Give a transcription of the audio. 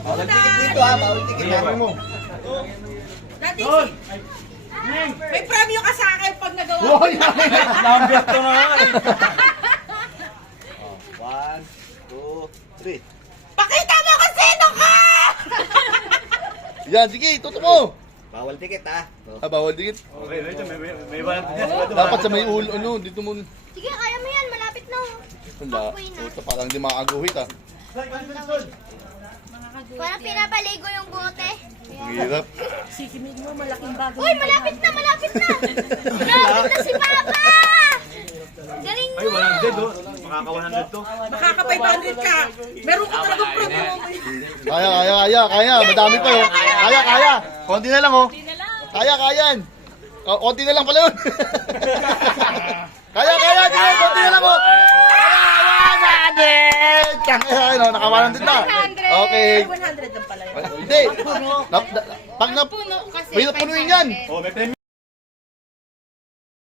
Bawal tikit dito ha, bawal tikit ha. Dati, may premyo ka sa akin pag nagawa. Number to na nga. 1, 2, 3. Pakita mo kung sino ka! Yan, sige, tutok mo. Bawal tikit ha. Bawal dikit. Okay, may balat din. Dapat sa may ulo, ano, dito mo. Sige, kaya mo yan. Malapit na. Wala. Ito parang hindi makakaguhit ah. Parang pinapaligo yung bote. Ang hirap. Sisimig mo, malaking bago. Uy, malapit na, malapit na. Malapit na si Papa. Galing Ay, mo. 100 oh. Makaka 100 to. Makaka 500 ka. Meron ka talagang premyo. Kaya. Madami pa yun. Kaya. Konti na lang oh. Kaya yan. Konti na lang pala yun. Kaya. Sige, konti na lang oh. Kaya, nakawalan din na. Okay. 100 lang pala yun. Hindi. Pag na, Puno kasi. may napunuin yan. Oh, may